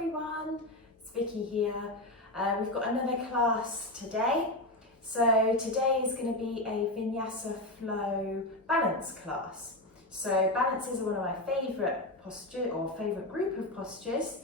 everyone, it's Vicky here. We've got another class today. So today is going to be a Vinyasa flow balance class. So balance is one of my favourite posture or favourite group of postures.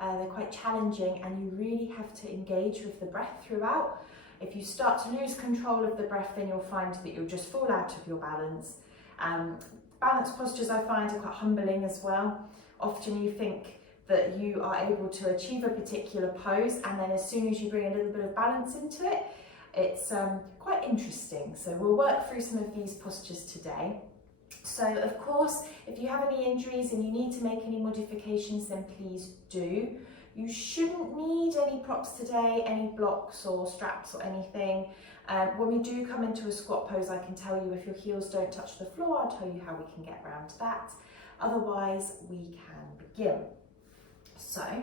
They're quite challenging and you really have to engage with the breath throughout. If you start to lose control of the breath, then you'll find that you'll just fall out of your balance. Balance postures I find are quite humbling as well. Often you think that you are able to achieve a particular pose, and then as soon as you bring a little bit of balance into it, it's quite interesting. So we'll work through some of these postures today. So of course, if you have any injuries and you need to make any modifications, then please do. You shouldn't need any props today, any blocks or straps or anything. When we do come into a squat pose, I can tell you if your heels don't touch the floor, I'll tell you how we can get around that. Otherwise, we can begin. So,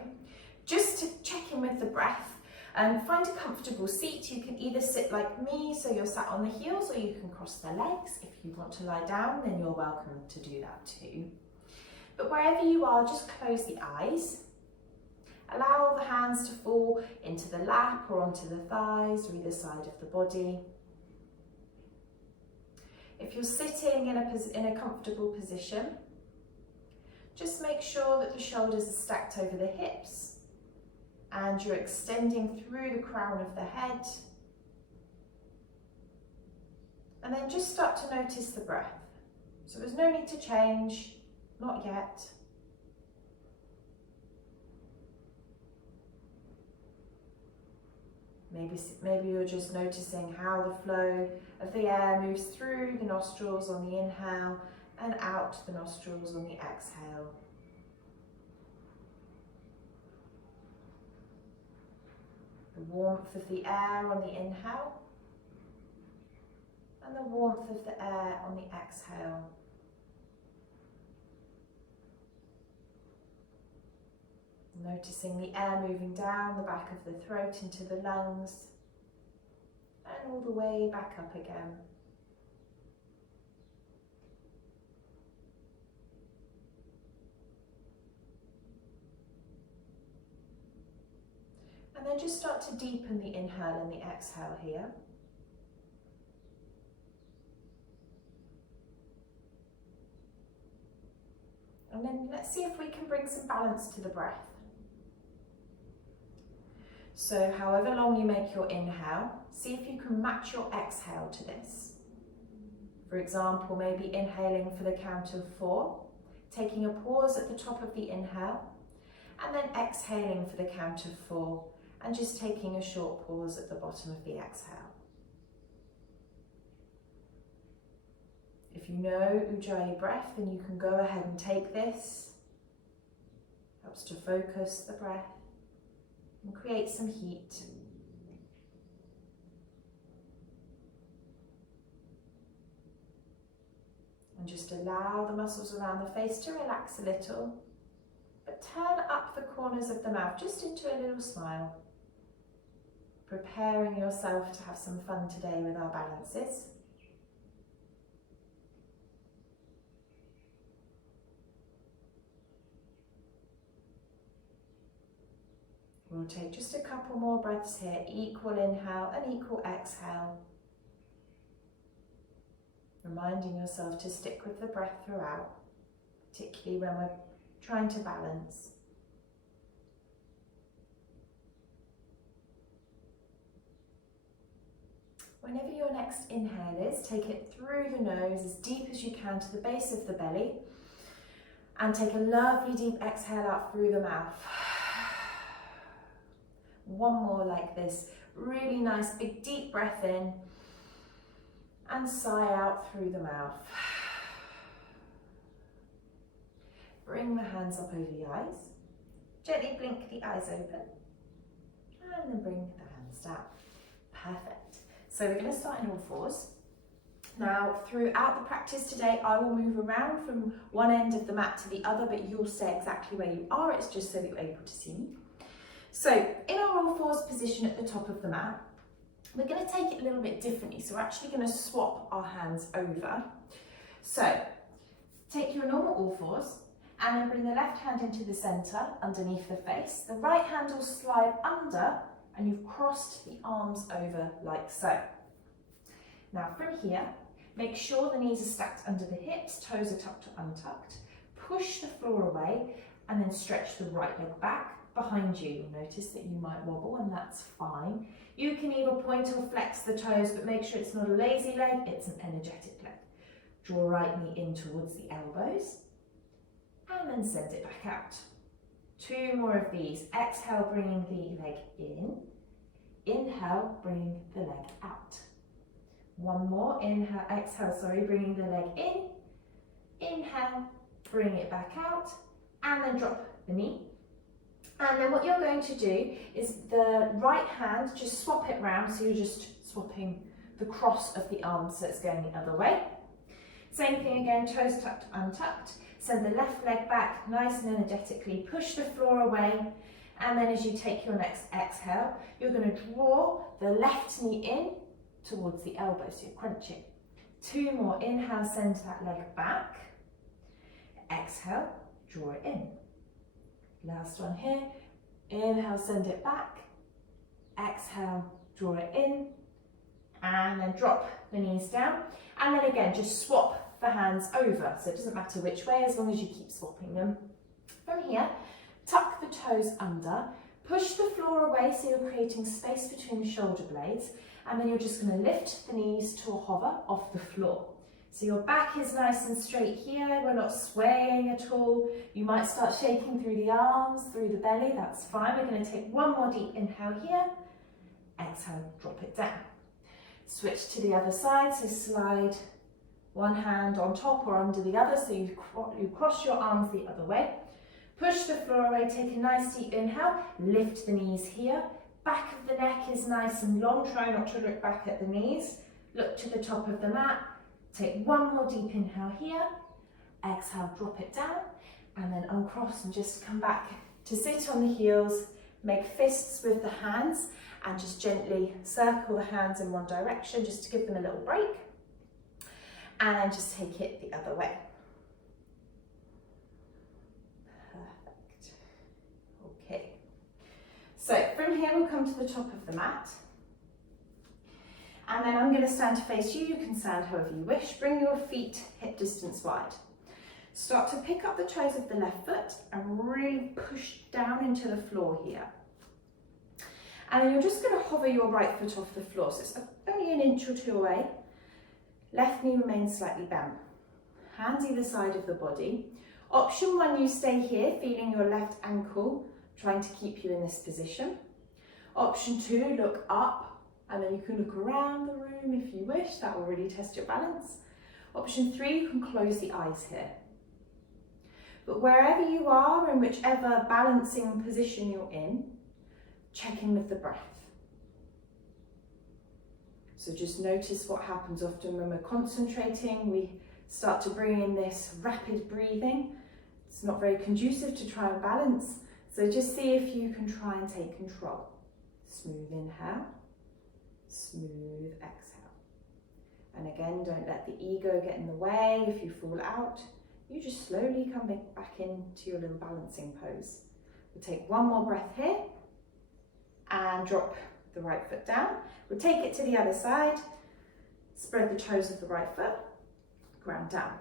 just to check in with the breath, find a comfortable seat. You can either sit like me, so you're sat on the heels, or you can cross the legs. If you want to lie down, then you're welcome to do that too. But wherever you are, just close the eyes. Allow the hands to fall into the lap or onto the thighs or either side of the body. If you're sitting in a comfortable position, just make sure that the shoulders are stacked over the hips and you're extending through the crown of the head. And then just start to notice the breath. So there's no need to change, not yet. Maybe you're just noticing how the flow of the air moves through the nostrils on the inhale and out the nostrils on the exhale. The warmth of the air on the inhale and the warmth of the air on the exhale. Noticing the air moving down the back of the throat into the lungs and all the way back up again. And then just start to deepen the inhale and the exhale here. And then let's see if we can bring some balance to the breath. So however long you make your inhale, see if you can match your exhale to this. For example, maybe inhaling for the count of 4, taking a pause at the top of the inhale, and then exhaling for the count of 4, and just taking a short pause at the bottom of the exhale. If you know Ujjayi breath, then you can go ahead and take this. Helps to focus the breath and create some heat. And just allow the muscles around the face to relax a little, but turn up the corners of the mouth just into a little smile. Preparing yourself to have some fun today with our balances. We'll take just a couple more breaths here, equal inhale and equal exhale. Reminding yourself to stick with the breath throughout, particularly when we're trying to balance. Whenever your next inhale is, take it through the nose as deep as you can to the base of the belly, and take a lovely deep exhale out through the mouth. One more like this, really nice big deep breath in and sigh out through the mouth. Bring the hands up over the eyes, gently blink the eyes open and then bring the hands down. Perfect. So we're going to start in all fours. Now throughout the practice today I will move around from one end of the mat to the other, but you'll stay exactly where you are. It's just so that you're able to see me. So in our all fours position at the top of the mat, we're going to take it a little bit differently. So we're actually going to swap our hands over. So take your normal all fours and then bring the left hand into the centre, underneath the face. The right hand will slide under, and you've crossed the arms over like so. Now from here, make sure the knees are stacked under the hips, toes are tucked or untucked. Push the floor away, and then stretch the right leg back behind you. You'll notice that you might wobble, and that's fine. You can either point or flex the toes, but make sure it's not a lazy leg, it's an energetic leg. Draw right knee in towards the elbows, and then send it back out. 2 more of these. Exhale, bringing the leg in. Inhale, bring the leg out. 1 more. Inhale, exhale, bringing the leg in. Inhale, bring it back out, and then drop the knee. And then what you're going to do is the right hand, just swap it round, so you're just swapping the cross of the arm so it's going the other way. Same thing again, toes tucked, untucked. Send the left leg back nice and energetically, push the floor away, and then as you take your next exhale, you're going to draw the left knee in towards the elbow, so you're crunching. 2 more. Inhale, send that leg back. Exhale, draw it in. Last one here. Inhale, send it back. Exhale, draw it in. And then drop the knees down. And then again, just swap the hands over. So it doesn't matter which way, as long as you keep swapping them. From here, tuck the toes under. Push the floor away so you're creating space between the shoulder blades. And then you're just going to lift the knees to a hover off the floor. So your back is nice and straight here, we're not swaying at all. You might start shaking through the arms, through the belly, that's fine. We're going to take 1 more deep inhale here. Exhale, drop it down. Switch to the other side, so slide one hand on top or under the other, so you cross your arms the other way. Push the floor away, take a nice deep inhale, lift the knees here. Back of the neck is nice and long, try not to look back at the knees. Look to the top of the mat. Take 1 more deep inhale here, exhale, drop it down, and then uncross and just come back to sit on the heels, make fists with the hands, and just gently circle the hands in one direction just to give them a little break, and then just take it the other way. Perfect. Okay. So from here we'll come to the top of the mat. And then I'm going to stand to face you. You can stand however you wish. Bring your feet hip distance wide. Start to pick up the toes of the left foot and really push down into the floor here. And then you're just going to hover your right foot off the floor. So it's only 1 inch or 2 away. Left knee remains slightly bent. Hands either side of the body. Option 1, you stay here, feeling your left ankle, trying to keep you in this position. Option 2, look up. And then you can look around the room if you wish, that will really test your balance. Option 3, you can close the eyes here. But wherever you are, in whichever balancing position you're in, check in with the breath. So just notice what happens often when we're concentrating, we start to bring in this rapid breathing. It's not very conducive to try and balance. So just see if you can try and take control. Smooth inhale. Smooth exhale. And again, don't let the ego get in the way. If you fall out, you just slowly come back into your little balancing pose. We'll take 1 more breath here and drop the right foot down. We'll take it to the other side, spread the toes of the right foot, ground down.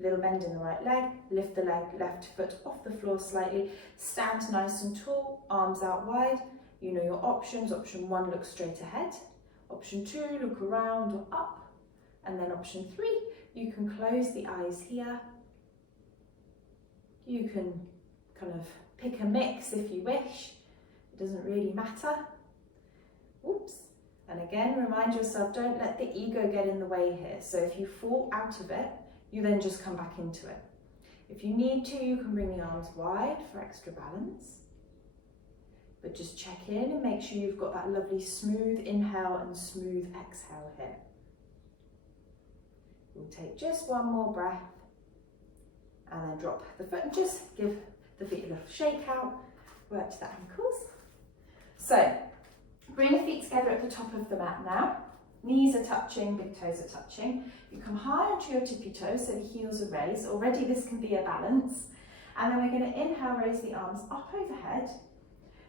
Little bend in the right leg, lift the left foot off the floor slightly, stand nice and tall, arms out wide. You know your options. Option 1, look straight ahead. Option 2, look around or up. And then option 3, you can close the eyes here. You can kind of pick a mix if you wish. It doesn't really matter. Oops. And again, remind yourself, don't let the ego get in the way here. So if you fall out of it, you then just come back into it. If you need to, you can bring the arms wide for extra balance. But just check in and make sure you've got that lovely smooth inhale and smooth exhale here. We'll take just 1 more breath and then drop the foot and just give the feet a little shake out, work to the ankles. So bring the feet together at the top of the mat now. Knees are touching, big toes are touching. You come high onto your tippy toes so the heels are raised. Already this can be a balance. And then we're going to inhale, raise the arms up overhead.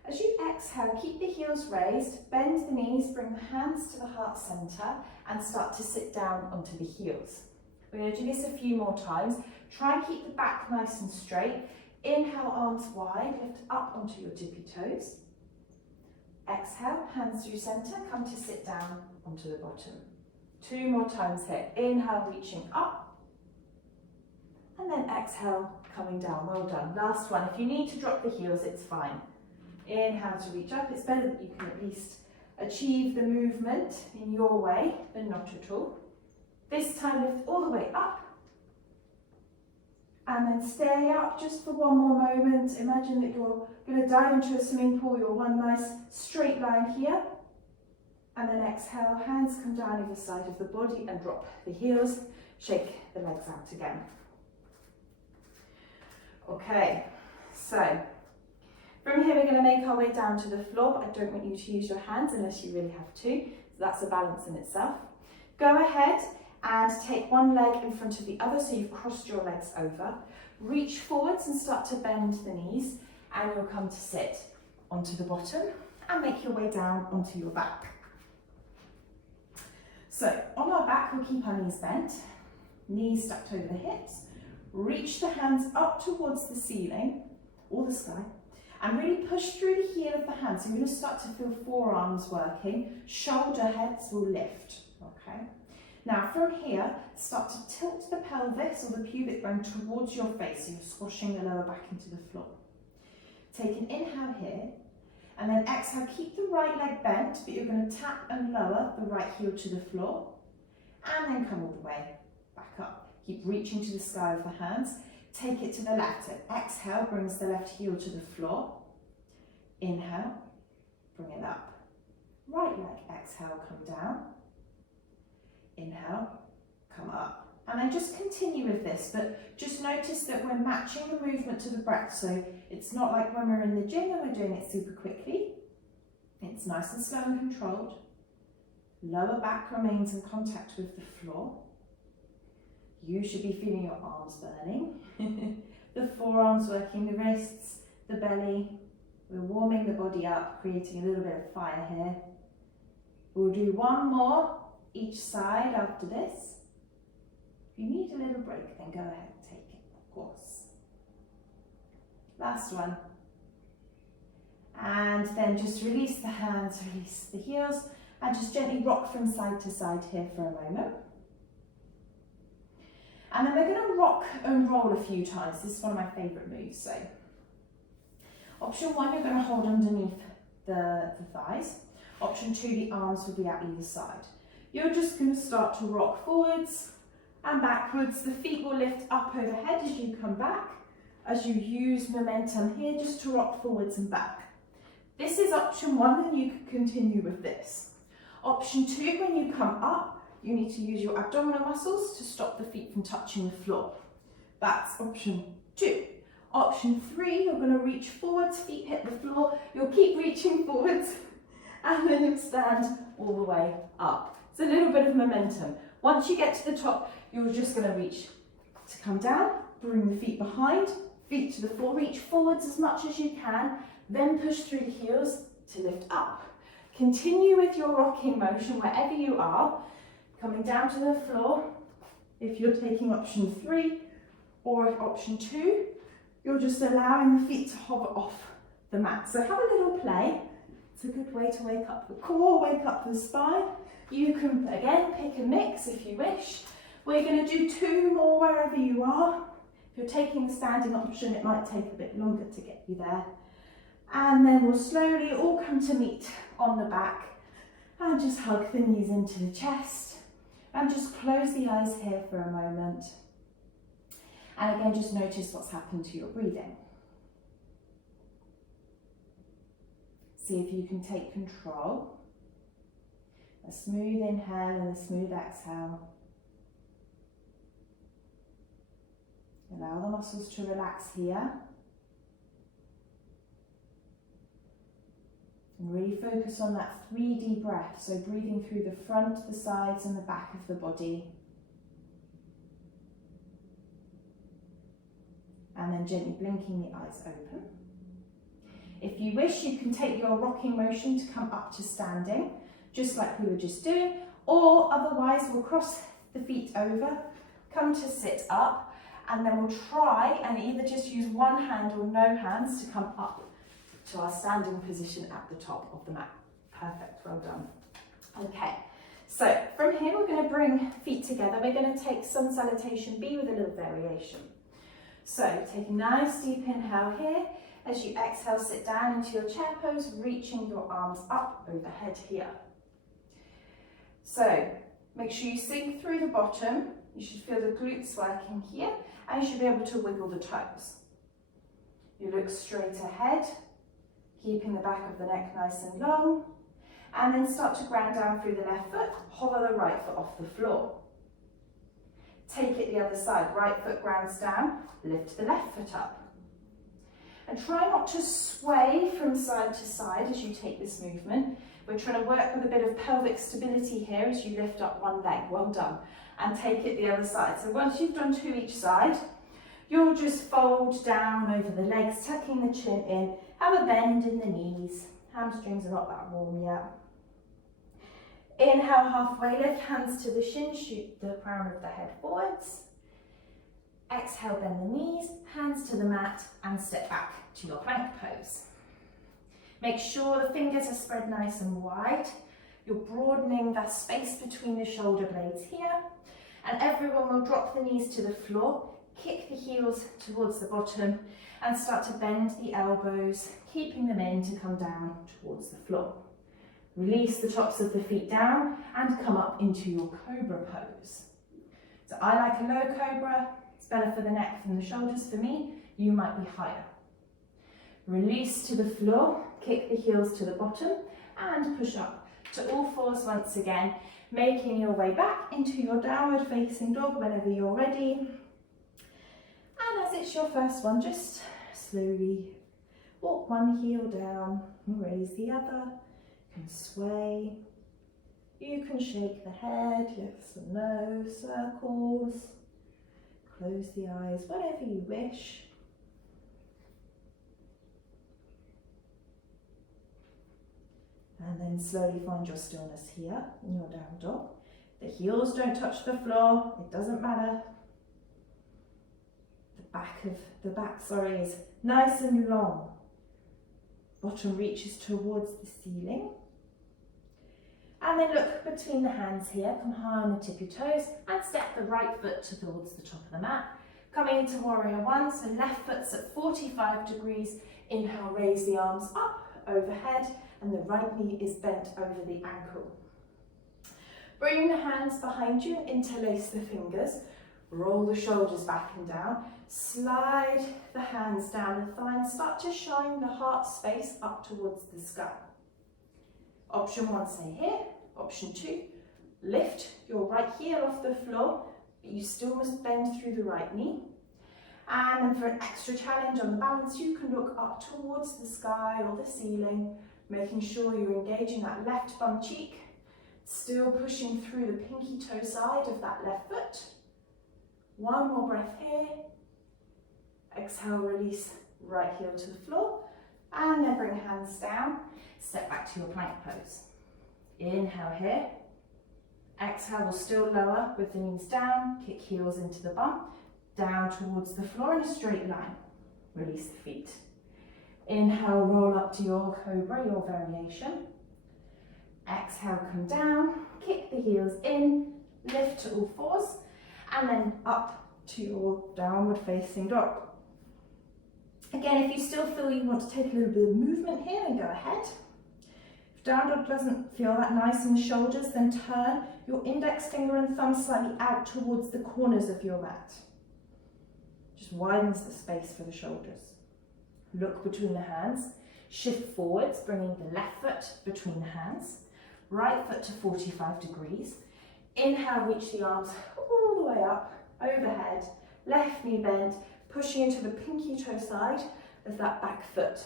As you exhale, keep the heels raised, bend the knees, bring the hands to the heart center and start to sit down onto the heels. We're going to do this a few more times. Try and keep the back nice and straight. Inhale, arms wide, lift up onto your tippy toes. Exhale, hands through center, come to sit down onto the bottom. 2 more times here. Inhale, reaching up. And then exhale, coming down. Well done. Last one. If you need to drop the heels, it's fine. Inhale to reach up. It's better that you can at least achieve the movement in your way than not at all. This time, lift all the way up. And then stay up just for one more moment. Imagine that you're going to dive into a swimming pool. You're one nice straight line here. And then exhale, hands come down either side of the body and drop the heels. Shake the legs out again. Okay, so from here we're going to make our way down to the floor, but I don't want you to use your hands unless you really have to. So that's a balance in itself. Go ahead and take one leg in front of the other so you've crossed your legs over. Reach forwards and start to bend the knees and you'll come to sit onto the bottom and make your way down onto your back. So on our back we'll keep our knees bent, knees stacked over the hips, reach the hands up towards the ceiling or the sky and really push through the heel of the hand. So you're going to start to feel forearms working, shoulder heads will lift, okay? Now from here, start to tilt the pelvis or the pubic bone towards your face, so you're squashing the lower back into the floor. Take an inhale here, and then exhale, keep the right leg bent, but you're going to tap and lower the right heel to the floor, and then come all the way back up. Keep reaching to the sky with the hands. Take it to the left, so exhale brings the left heel to the floor. Inhale, bring it up. Right leg, exhale, come down. Inhale, come up. And then just continue with this, but just notice that we're matching the movement to the breath. So it's not like when we're in the gym and we're doing it super quickly. It's nice and slow and controlled. Lower back remains in contact with the floor. You should be feeling your arms burning. The forearms working, the wrists, the belly. We're warming the body up, creating a little bit of fire here. We'll do one more each side after this. If you need a little break, then go ahead and take it, of course. Last one. And then just release the hands, release the heels, and just gently rock from side to side here for a moment. And then we're going to rock and roll a few times. This is one of my favourite moves. So, option 1, you're going to hold underneath the thighs. Option 2, the arms will be at either side. You're just going to start to rock forwards and backwards. The feet will lift up overhead as you come back, as you use momentum here just to rock forwards and back. This is option 1, and you can continue with this. Option 2, when you come up, you need to use your abdominal muscles to stop the feet from touching the floor. That's option 2. Option 3, you're going to reach forwards, feet hit the floor. You'll keep reaching forwards and then you'll stand all the way up. It's a little bit of momentum. Once you get to the top, you're just going to reach to come down, bring the feet behind, feet to the floor, reach forwards as much as you can, then push through the heels to lift up. Continue with your rocking motion wherever you are, coming down to the floor. If you're taking option 3 or option 2, you're just allowing the feet to hover off the mat. So have a little play. It's a good way to wake up the core, wake up the spine. You can, again, pick a mix if you wish. We're going to do 2 more wherever you are. If you're taking the standing option, it might take a bit longer to get you there. And then we'll slowly all come to meet on the back and just hug the knees into the chest and just close the eyes here for a moment. And again, just notice what's happened to your breathing. See if you can take control. A smooth inhale and a smooth exhale. Allow the muscles to relax here. And really focus on that 3 deep breaths. So breathing through the front, the sides and the back of the body. And then gently blinking the eyes open. If you wish, you can take your rocking motion to come up to standing, just like we were just doing, or otherwise we'll cross the feet over, come to sit up, and then we'll try and either just use one hand or no hands to come up to our standing position at the top of the mat. Perfect, well done. Okay, so from here we're going to bring feet together. We're going to take sun salutation B with a little variation. So take a nice deep inhale here. As you exhale, sit down into your chair pose, reaching your arms up overhead here. So make sure you sink through the bottom. You should feel the glutes working here, and you should be able to wiggle the toes. You look straight ahead, keeping the back of the neck nice and long, and then start to ground down through the left foot, hover the right foot off the floor. Take it the other side, right foot grounds down, lift the left foot up. And try not to sway from side to side as you take this movement. We're trying to work with a bit of pelvic stability here as you lift up one leg, well done. And take it the other side. So once you've done 2 each side, you'll just fold down over the legs, tucking the chin in, have a bend in the knees. Hamstrings are not that warm yet. Inhale, halfway lift, hands to the shin, shoot the crown of the head forwards. Exhale, bend the knees, hands to the mat and step back to your plank pose. Make sure the fingers are spread nice and wide. You're broadening the space between the shoulder blades here. And everyone will drop the knees to the floor, kick the heels towards the bottom and start to bend the elbows, keeping them in to come down towards the floor. Release the tops of the feet down and come up into your cobra pose. So I like a low cobra. It's better for the neck than the shoulders. For me, you might be higher. Release to the floor, kick the heels to the bottom and push up to all fours once again, making your way back into your downward facing dog whenever you're ready. And as it's your first one, just slowly walk one heel down and raise the other. You can sway, you can shake the head, yes and no, circles. Close the eyes, whatever you wish. And then slowly find your stillness here in your down dog. The heels don't touch the floor, it doesn't matter. The back is nice and long. Bottom reaches towards the ceiling. And then look between the hands here, come high on the tip of your toes and step the right foot towards the top of the mat. Coming into warrior one, so left foot's at 45 degrees. Inhale, raise the arms up overhead and the right knee is bent over the ankle. Bring the hands behind you and interlace the fingers. Roll the shoulders back and down. Slide the hands down the thigh and start to shine the heart space up towards the sky. Option 1, stay here. Option 2, lift your right heel off the floor, but you still must bend through the right knee. And then for an extra challenge on the balance, you can look up towards the sky or the ceiling, making sure you're engaging that left bum cheek, still pushing through the pinky toe side of that left foot. One more breath here. Exhale, release right heel to the floor, and then bring hands down. Step back to your plank pose. Inhale here. Exhale, will still lower with the knees down, kick heels into the bum, down towards the floor in a straight line. Release the feet. Inhale, roll up to your cobra, your variation. Exhale, come down, kick the heels in, lift to all fours, and then up to your downward facing dog. Again, if you still feel you want to take a little bit of movement here, then go ahead. If down dog doesn't feel that nice in the shoulders, then turn your index finger and thumb slightly out towards the corners of your mat. Just widens the space for the shoulders. Look between the hands, shift forwards, bringing the left foot between the hands, right foot to 45 degrees. Inhale, reach the arms all the way up, overhead, left knee bent, pushing into the pinky toe side of that back foot.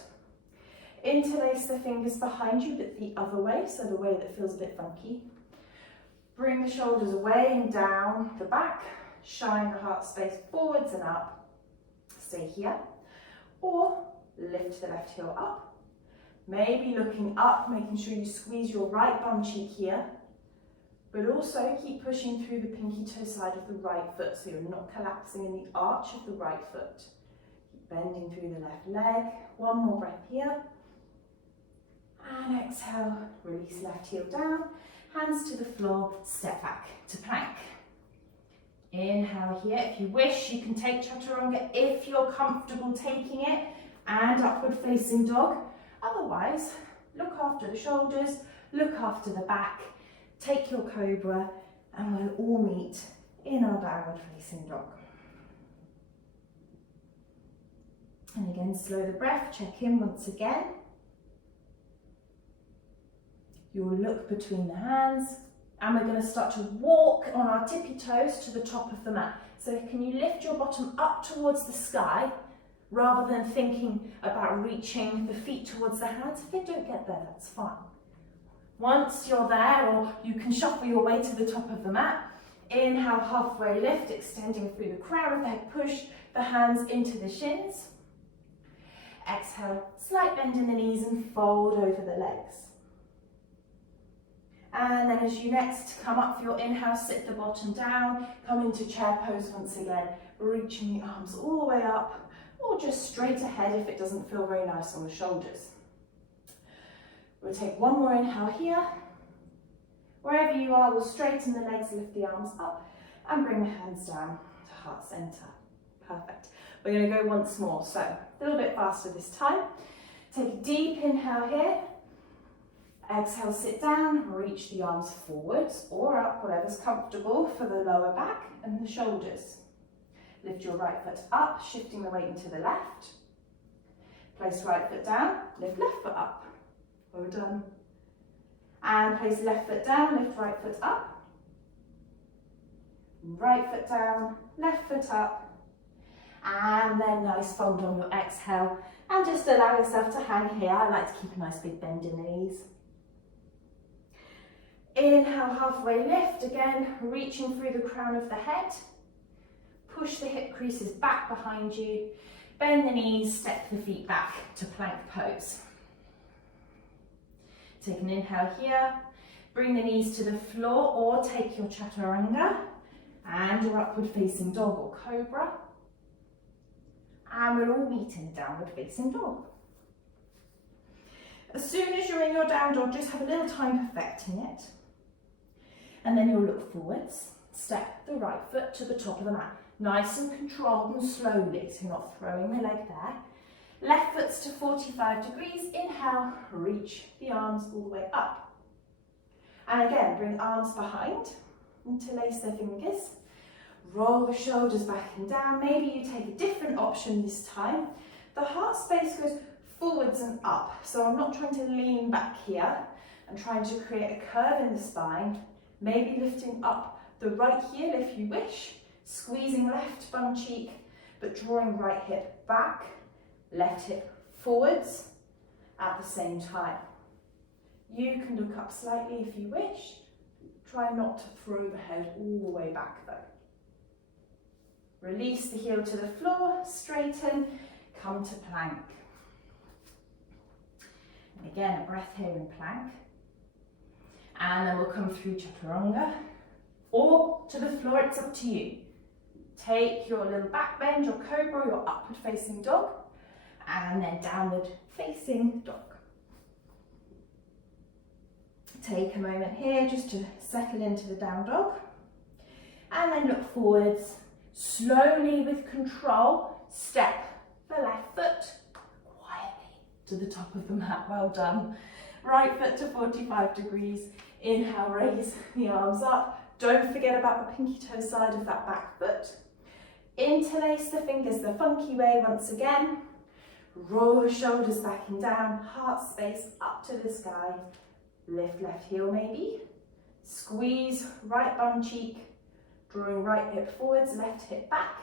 Interlace the fingers behind you, but the other way, so the way that feels a bit funky. Bring the shoulders away and down the back. Shine the heart space forwards and up. Stay here. Or lift the left heel up. Maybe looking up, making sure you squeeze your right bum cheek here. But also keep pushing through the pinky toe side of the right foot, so you're not collapsing in the arch of the right foot. Keep bending through the left leg. One more breath here. And exhale, release left heel down. Hands to the floor, step back to plank. Inhale here. If you wish, you can take chaturanga if you're comfortable taking it, and upward facing dog. Otherwise, look after the shoulders, look after the back, take your cobra, and we'll all meet in our downward facing dog. And again, slow the breath, check in once again. You'll look between the hands, and we're going to start to walk on our tippy toes to the top of the mat. So can you lift your bottom up towards the sky, rather than thinking about reaching the feet towards the hands? If they don't get there, that's fine. Once you're there, or you can shuffle your way to the top of the mat, inhale, halfway lift, extending through the crown of the head, push the hands into the shins. Exhale, slight bend in the knees and fold over the legs. And then as you next come up for your inhale, sit the bottom down, come into chair pose once again, reaching the arms all the way up, or just straight ahead if it doesn't feel very nice on the shoulders. We'll take one more inhale here. Wherever you are, we'll straighten the legs, lift the arms up, and bring the hands down to heart center. Perfect. We're going to go once more, so a little bit faster this time. Take a deep inhale here. Exhale, sit down, reach the arms forwards or up, whatever's comfortable for the lower back and the shoulders. Lift your right foot up, shifting the weight into the left. Place right foot down, lift left foot up. Well done. And place left foot down, lift right foot up. Right foot down, left foot up. And then nice fold on your exhale. And just allow yourself to hang here. I like to keep a nice big bend in the knees. Inhale, halfway lift, again, reaching through the crown of the head. Push the hip creases back behind you. Bend the knees, step the feet back to plank pose. Take an inhale here. Bring the knees to the floor or take your chaturanga and your upward facing dog or cobra. And we'll all meet in downward facing dog. As soon as you're in your down dog, just have a little time perfecting it. And then you'll look forwards, step the right foot to the top of the mat. Nice and controlled and slowly, so you're not throwing the leg there. Left foot's to 45 degrees. Inhale, reach the arms all the way up. And again, bring arms behind, interlace the fingers. Roll the shoulders back and down. Maybe you take a different option this time. The heart space goes forwards and up. So I'm not trying to lean back here. I'm trying to create a curve in the spine. Maybe lifting up the right heel if you wish. Squeezing left bum cheek, but drawing right hip back, left hip forwards at the same time. You can look up slightly if you wish. Try not to throw the head all the way back though. Release the heel to the floor, straighten, come to plank. And again, a breath here in plank. And then we'll come through chaturanga or to the floor, it's up to you. Take your little back bend, your cobra, your upward facing dog, and then downward facing dog. Take a moment here just to settle into the down dog. And then look forwards. Slowly with control, step the left foot quietly to the top of the mat. Well done. Right foot to 45 degrees. Inhale, raise the arms up. Don't forget about the pinky toe side of that back foot. Interlace the fingers the funky way once again. Roll the shoulders back and down. Heart space up to the sky. Lift left heel maybe. Squeeze right bum cheek. Drawing right hip forwards, left hip back.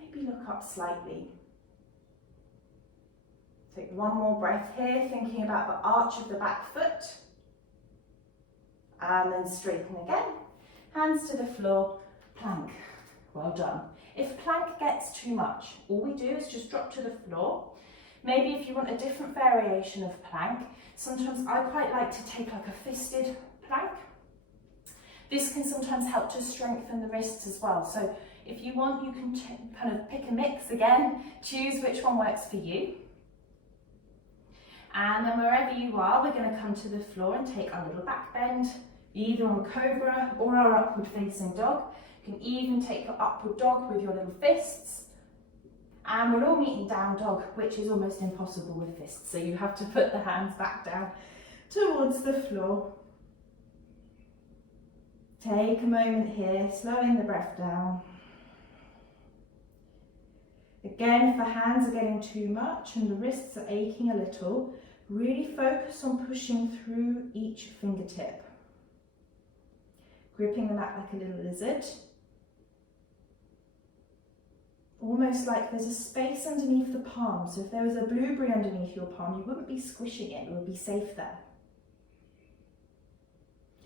Maybe look up slightly. Take one more breath here, thinking about the arch of the back foot. And then straighten again. Hands to the floor, plank. Well done. If plank gets too much, all we do is just drop to the floor. Maybe if you want a different variation of plank, sometimes I quite like to take like a fisted plank. This can sometimes help to strengthen the wrists as well. So if you want, you can kind of pick a mix again, choose which one works for you. And then wherever you are, we're going to come to the floor and take our little back bend, either on cobra or our upward facing dog. You can even take your upward dog with your little fists. And we're all meeting down dog, which is almost impossible with fists. So you have to put the hands back down towards the floor. Take a moment here, slowing the breath down. Again, if the hands are getting too much and the wrists are aching a little, really focus on pushing through each fingertip. Gripping the mat like a little lizard. Almost like there's a space underneath the palm. So if there was a blueberry underneath your palm, you wouldn't be squishing it, you would be safe there.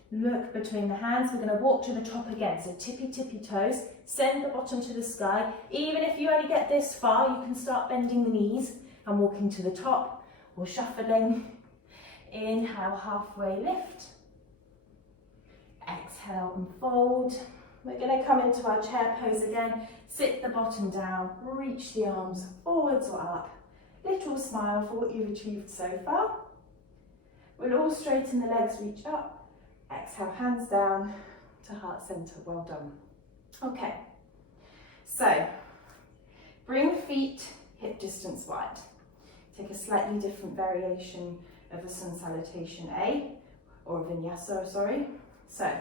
Look between the hands, we're going to walk to the top again. So tippy toes, send the bottom to the sky. Even if you only get this far, you can start bending the knees and walking to the top or shuffling. Inhale, halfway lift. Exhale and fold. We're going to come into our chair pose again. Sit the bottom down, reach the arms forwards or up. Little smile for what you've achieved so far. We'll all straighten the legs, reach up. Exhale, hands down to heart center. Well done. Okay, so bring the feet hip distance wide. Take a slightly different variation of a sun salutation A, or a vinyasa, sorry. So,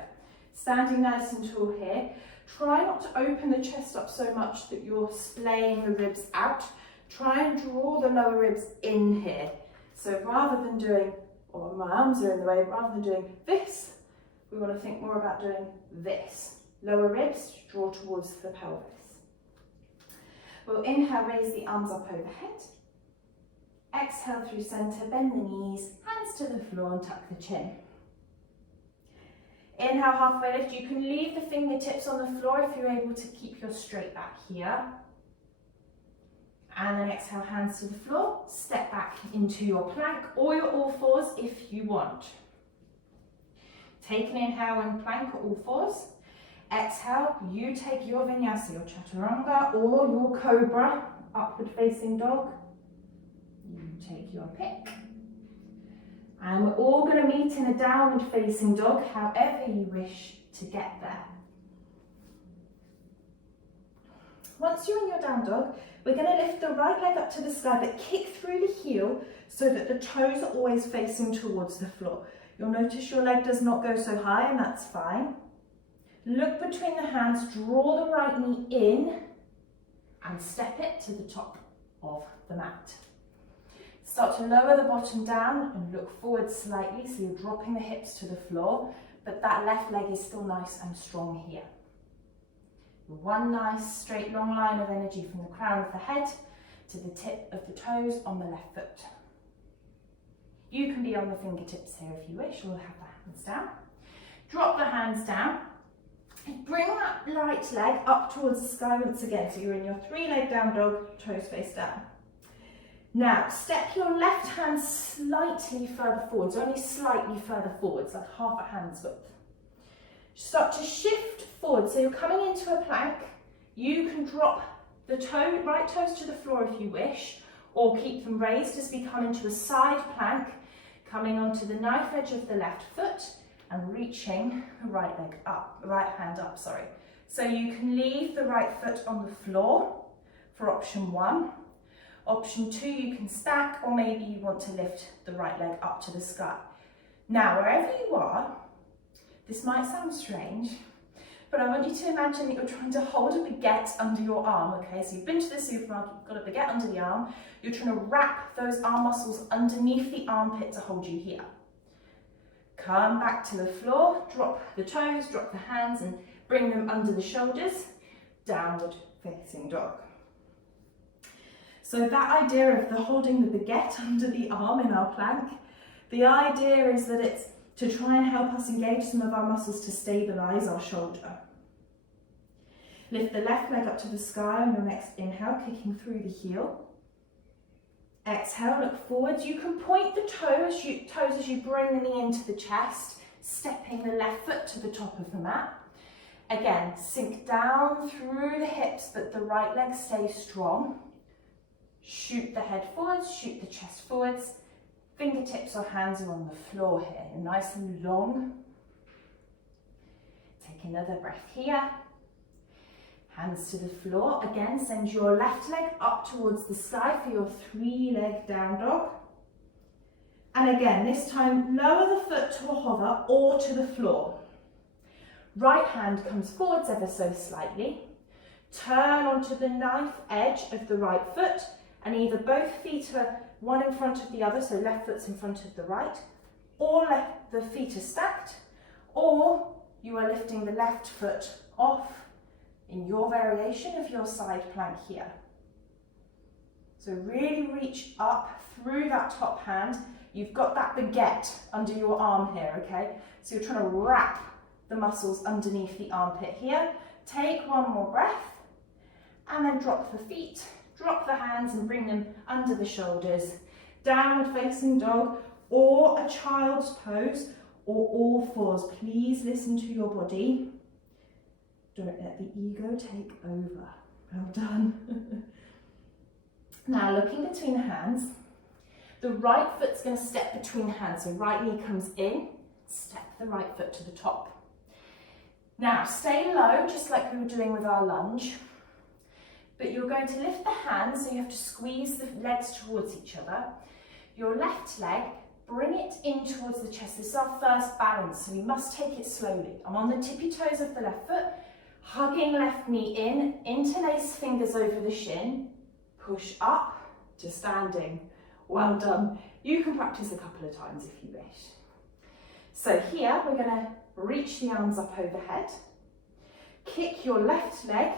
standing nice and tall here. Try not to open the chest up so much that you're splaying the ribs out. Try and draw the lower ribs in here. So rather than doing, or my arms are in the way, rather than doing this, we want to think more about doing this. Lower ribs, draw towards the pelvis. We'll inhale, raise the arms up overhead. Exhale through center, bend the knees, hands to the floor and tuck the chin. Inhale, halfway lift. You can leave the fingertips on the floor if you're able to keep your straight back here. And then exhale, hands to the floor. Step back into your plank or your all fours if you want. Take an inhale and plank or all fours. Exhale, you take your vinyasa, your chaturanga or your cobra, upward facing dog. You take your pick. And we're all going to meet in a downward facing dog, however you wish to get there. Once you're in your down dog, we're going to lift the right leg up to the sky, but kick through the heel so that the toes are always facing towards the floor. You'll notice your leg does not go so high, and that's fine. Look between the hands, draw the right knee in, and step it to the top of the mat. Start to lower the bottom down and look forward slightly, so you're dropping the hips to the floor, but that left leg is still nice and strong here. One nice straight long line of energy from the crown of the head to the tip of the toes on the left foot. You can be on the fingertips here if you wish, or have the hands down. Drop the hands down. Bring that right leg up towards the sky once again, so you're in your three-leg down dog, toes face down. Now, step your left hand slightly further forwards, only slightly further forwards, like half a hand's width. Start to shift forward, so you're coming into a plank. You can drop the right toes to the floor if you wish, or keep them raised as we come into a side plank, coming onto the knife edge of the left foot and reaching the right leg up, right hand up, sorry. So you can leave the right foot on the floor for option 1. Option 2, you can stack, or maybe you want to lift the right leg up to the sky. Now, wherever you are, this might sound strange, but I want you to imagine that you're trying to hold a baguette under your arm, okay? So you've been to the supermarket, you've got a baguette under the arm, you're trying to wrap those arm muscles underneath the armpit to hold you here. Come back to the floor, drop the toes, drop the hands, and bring them under the shoulders, downward facing dog. So that idea of the holding the baguette under the arm in our plank, the idea is that it's to try and help us engage some of our muscles to stabilise our shoulder. Lift the left leg up to the sky on your next inhale, kicking through the heel. Exhale, look forwards. You can point the toes as you bring the knee into the chest, stepping the left foot to the top of the mat. Again, sink down through the hips, but the right leg stays strong. Shoot the head forwards, shoot the chest forwards. Fingertips or hands are on the floor here, nice and long. Take another breath here. Hands to the floor. Again, send your left leg up towards the sky for your 3-leg down dog. And again, this time, lower the foot to a hover or to the floor. Right hand comes forwards ever so slightly. Turn onto the knife edge of the right foot, and either both feet are one in front of the other, so left foot's in front of the right, or the feet are stacked, or you are lifting the left foot off in your variation of your side plank here. So really reach up through that top hand. You've got that baguette under your arm here, okay? So you're trying to wrap the muscles underneath the armpit here. Take one more breath, and then drop the feet, drop the hands and bring them under the shoulders. Downward facing dog, or a child's pose, or all fours. Please listen to your body. Don't let the ego take over. Well done. Now looking between the hands, the right foot's going to step between hands. So right knee comes in, step the right foot to the top. Now stay low, just like we were doing with our lunge. But you're going to lift the hands, so you have to squeeze the legs towards each other. Your left leg, bring it in towards the chest. This is our first balance, so we must take it slowly. I'm on the tippy toes of the left foot, hugging left knee in, interlace fingers over the shin, push up to standing. Well done. You can practice a couple of times if you wish. So here we're going to reach the arms up overhead, kick your left leg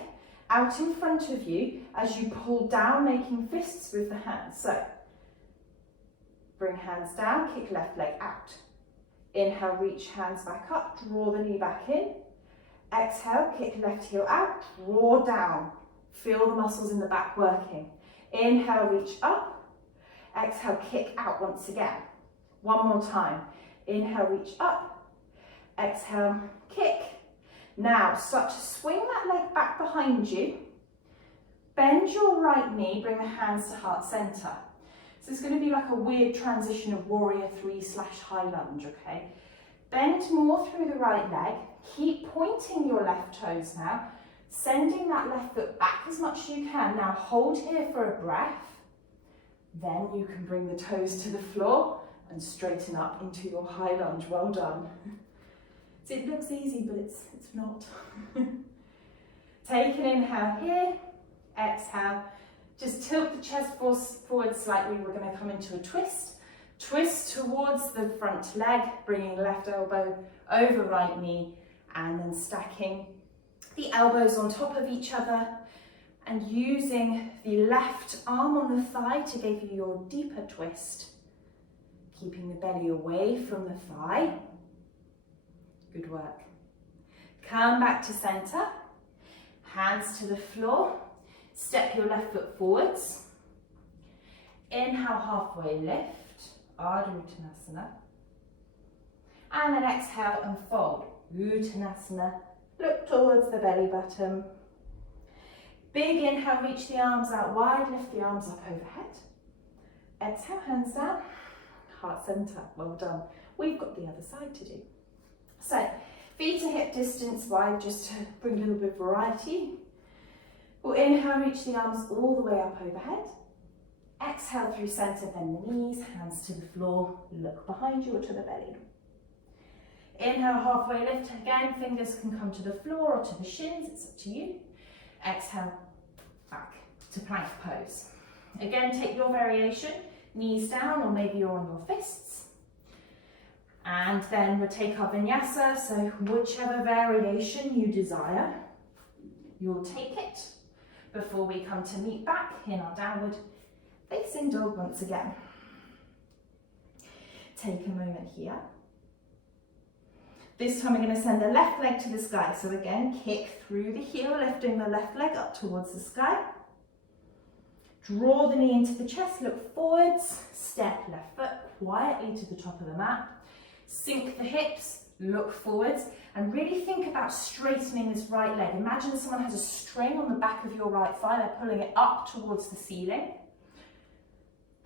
out in front of you as you pull down, making fists with the hands. So bring hands down, kick left leg out. Inhale, reach hands back up, draw the knee back in. Exhale, kick left heel out, draw down. Feel the muscles in the back working. Inhale, reach up. Exhale, kick out once again. One more time. Inhale, reach up. Exhale, kick. Now, start to swing that leg back behind you. Bend your right knee, bring the hands to heart center. So it's going to be like a weird transition of warrior 3/high lunge, okay? Bend more through the right leg. Keep pointing your left toes now, sending that left foot back as much as you can. Now hold here for a breath. Then you can bring the toes to the floor and straighten up into your high lunge. Well done. So it looks easy, but it's not. Take an inhale here, exhale. Just tilt the chest forward slightly. We're going to come into a twist. Twist towards the front leg, bringing left elbow over right knee, and then stacking the elbows on top of each other and using the left arm on the thigh to give you your deeper twist, keeping the belly away from the thigh. Good work. Come back to center, hands to the floor, step your left foot forwards. Inhale, halfway lift, Ardha Uttanasana. And then exhale and fold, Uttanasana. Look towards the belly button. Big inhale, reach the arms out wide, lift the arms up overhead. Exhale, hands down, heart center. Well done. We've got the other side to do. So, feet to hip distance wide, just to bring a little bit of variety. We'll inhale, reach the arms all the way up overhead. Exhale through center, bend the knees, hands to the floor, look behind you or to the belly. Inhale, halfway lift again, fingers can come to the floor or to the shins, it's up to you. Exhale, back to plank pose. Again, take your variation, knees down or maybe you're on your fists. And then we'll take our vinyasa, so whichever variation you desire, you'll take it. before we come to meet back in our downward facing dog once again. Take a moment here. This time we're going to send the left leg to the sky. So again, kick through the heel, lifting the left leg up towards the sky. Draw the knee into the chest, look forwards, step left foot quietly to the top of the mat. Sink the hips, look forwards, and really think about straightening this right leg. Imagine someone has a string on the back of your right thigh, they're pulling it up towards the ceiling.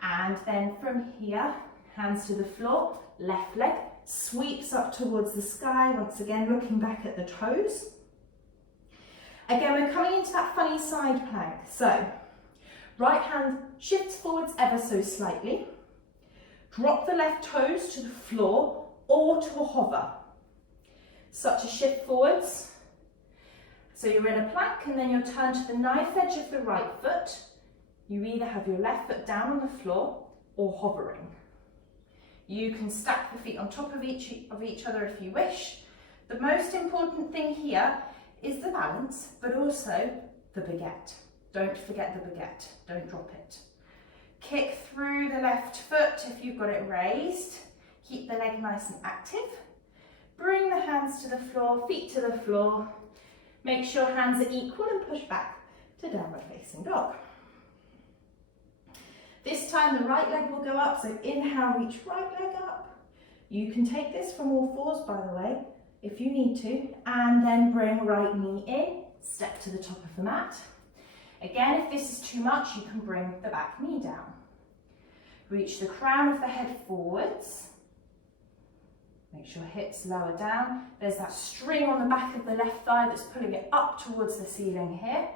And then from here, hands to the floor, left leg sweeps up towards the sky, once again looking back at the toes. Again, we're coming into that funny side plank. So, right hand shifts forwards ever so slightly. Drop the left toes to the floor or to a hover. Start to shift forwards. So you're in a plank and then you'll turn to the knife edge of the right foot. You either have your left foot down on the floor or hovering. You can stack the feet on top of each other if you wish. The most important thing here is the balance, but also the baguette. Don't forget the baguette, don't drop it. Kick through the left foot if you've got it raised. Keep the leg nice and active. Bring the hands to the floor, feet to the floor. Make sure hands are equal and push back to downward facing dog. This time the right leg will go up, so inhale, reach right leg up. You can take this from all fours, by the way, if you need to, and then bring right knee in, step to the top of the mat. Again, if this is too much, you can bring the back knee down. Reach the crown of the head forwards. Make sure hips lower down. There's that string on the back of the left thigh that's pulling it up towards the ceiling here.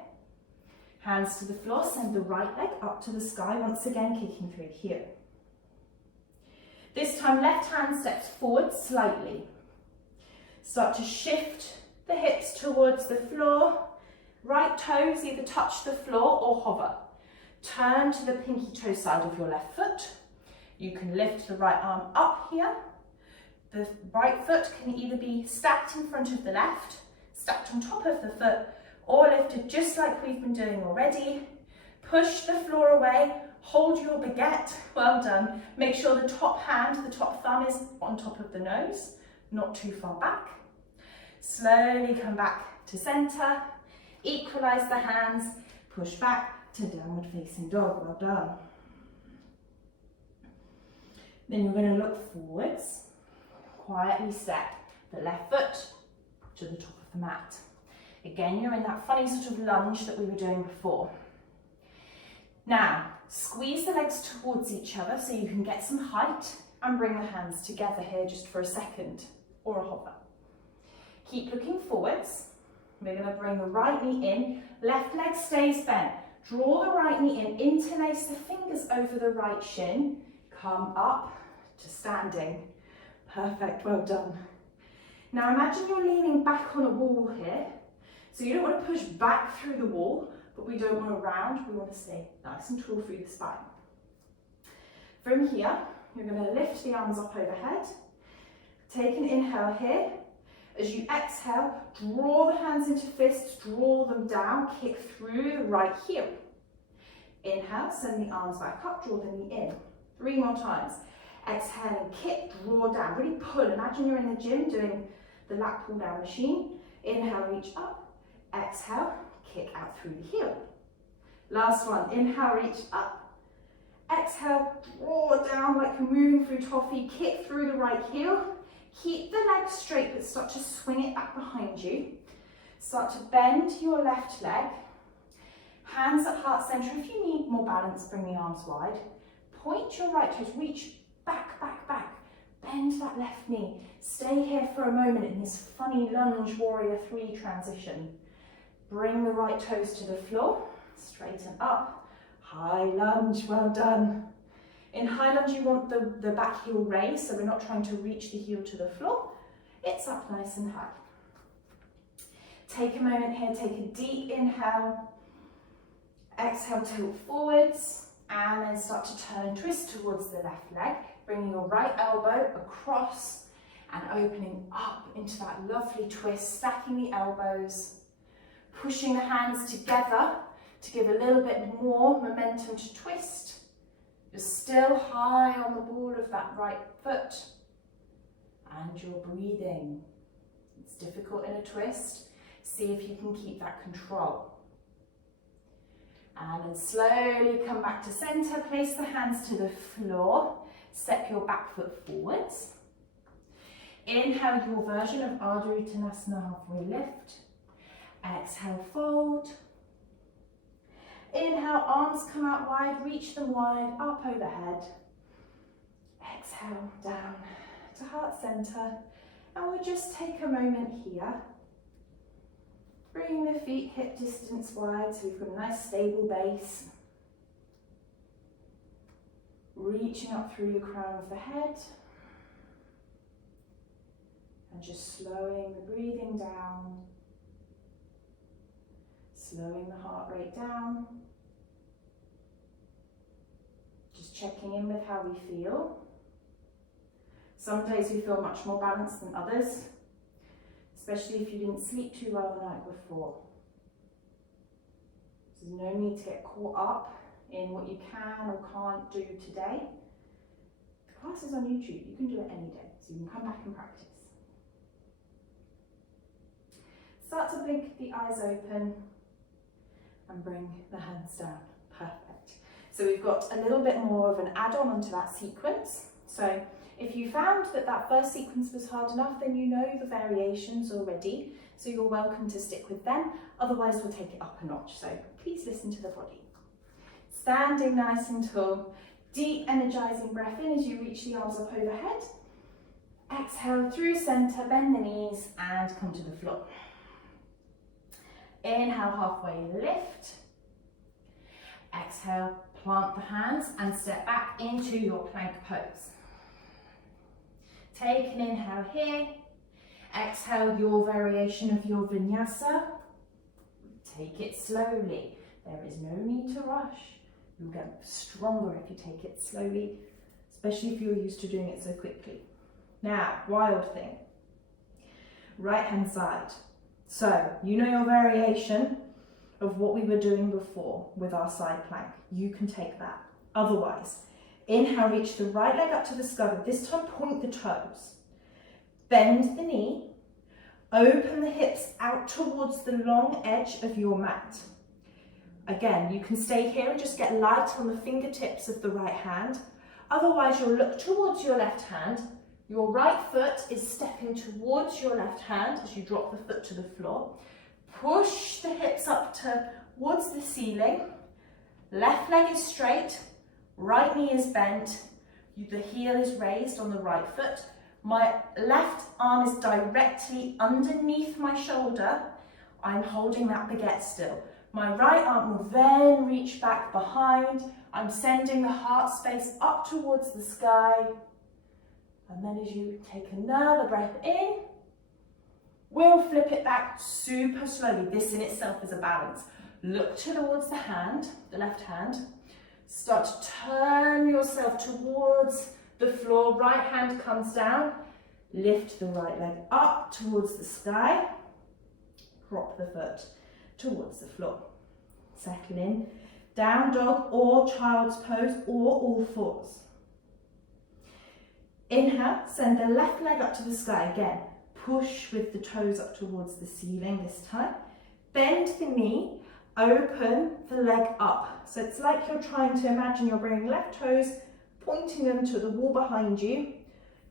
Hands to the floor, send the right leg up to the sky, once again kicking through here. This time left hand steps forward slightly. Start to shift the hips towards the floor. Right toes either touch the floor or hover. Turn to the pinky toe side of your left foot. You can lift the right arm up here. The right foot can either be stacked in front of the left, stacked on top of the foot, or lifted just like we've been doing already. Push the floor away, hold your baguette, well done. Make sure the top hand, the top thumb is on top of the nose, not too far back. Slowly come back to center, equalize the hands, push back to downward facing dog, well done. Then you're going to look forwards, quietly step the left foot to the top of the mat. Again, you're in that funny sort of lunge that we were doing before. Now, squeeze the legs towards each other so you can get some height and bring the hands together here just for a second, or a hover. Keep looking forwards. We're going to bring the right knee in, left leg stays bent. Draw the right knee in, interlace the fingers over the right shin, come up to standing. Perfect, well done. Now imagine you're leaning back on a wall here. So you don't want to push back through the wall, but we don't want to round, we want to stay nice and tall through the spine. From here, you're going to lift the arms up overhead. Take an inhale here. As you exhale, draw the hands into fists, draw them down, kick through the right heel. Inhale, send the arms back up, draw the knee in. 3 more times. Exhale and kick, draw down, really pull. Imagine you're in the gym doing the lat pull down machine. Inhale, reach up. Exhale, kick out through the heel. Last one, inhale, reach up. Exhale, draw down like you're moving through toffee, kick through the right heel. Keep the leg straight, but start to swing it back behind you. Start to bend your left leg. Hands at heart center. If you need more balance, bring the arms wide. Point your right toes, reach back, back, back. Bend that left knee. Stay here for a moment in this funny lunge warrior 3 transition. Bring the right toes to the floor, straighten up. High lunge, well done. In high lunge, you want the back heel raised, so we're not trying to reach the heel to the floor. It's up nice and high. Take a moment here, take a deep inhale. Exhale, tilt forwards, and then start to turn and twist towards the left leg, bringing your right elbow across and opening up into that lovely twist, stacking the elbows, pushing the hands together to give a little bit more momentum to twist. You're still high on the ball of that right foot, and you're breathing. It's difficult in a twist. See if you can keep that control. And then slowly come back to center, place the hands to the floor, step your back foot forwards. Inhale your version of Ardha Uttanasana, halfway lift. Exhale, fold. Inhale, arms come out wide, reach them wide, up overhead. Exhale, down to heart center. And we'll just take a moment here. Bring the feet hip distance wide so we've got a nice stable base. Reaching up through the crown of the head. And just slowing the breathing down. Slowing the heart rate down. Just checking in with how we feel. Some days we feel much more balanced than others, especially if you didn't sleep too well the night before. There's no need to get caught up in what you can or can't do today. The class is on YouTube, you can do it any day, so you can come back and practice. Start to blink the eyes open and bring the hands down. Perfect. So we've got a little bit more of an add-on onto that sequence. So if you found that that first sequence was hard enough, then you know the variations already, so you're welcome to stick with them. Otherwise, we'll take it up a notch. So please listen to the body. Standing nice and tall, deep energizing breath in as you reach the arms up overhead. Exhale through center, bend the knees and come to the floor. Inhale, halfway lift. Exhale, plant the hands and step back into your plank pose. Take an inhale here. Exhale your variation of your vinyasa. Take it slowly. There is no need to rush. You'll get stronger if you take it slowly, especially if you're used to doing it so quickly. Now, wild thing. Right hand side. So, you know your variation of what we were doing before with our side plank. You can take that. Otherwise, inhale, reach the right leg up to the sky, but this time point the toes. Bend the knee, open the hips out towards the long edge of your mat. Again, you can stay here and just get light on the fingertips of the right hand. Otherwise, you'll look towards your left hand. Your right foot is stepping towards your left hand as you drop the foot to the floor. Push the hips up towards the ceiling. Left leg is straight. Right knee is bent, the heel is raised on the right foot. My left arm is directly underneath my shoulder. I'm holding that baguette still. My right arm will then reach back behind. I'm sending the heart space up towards the sky. And then as you take another breath in, we'll flip it back super slowly. This in itself is a balance. Look towards the hand, the left hand. Start to turn yourself towards the floor. Right hand comes down. Lift the right leg up towards the sky. Drop the foot towards the floor. Settle in. Down dog or child's pose or all fours. Inhale, send the left leg up to the sky again. Push with the toes up towards the ceiling this time. Bend the knee. Open the leg up. So it's like you're trying to imagine you're bringing left toes, pointing them to the wall behind you.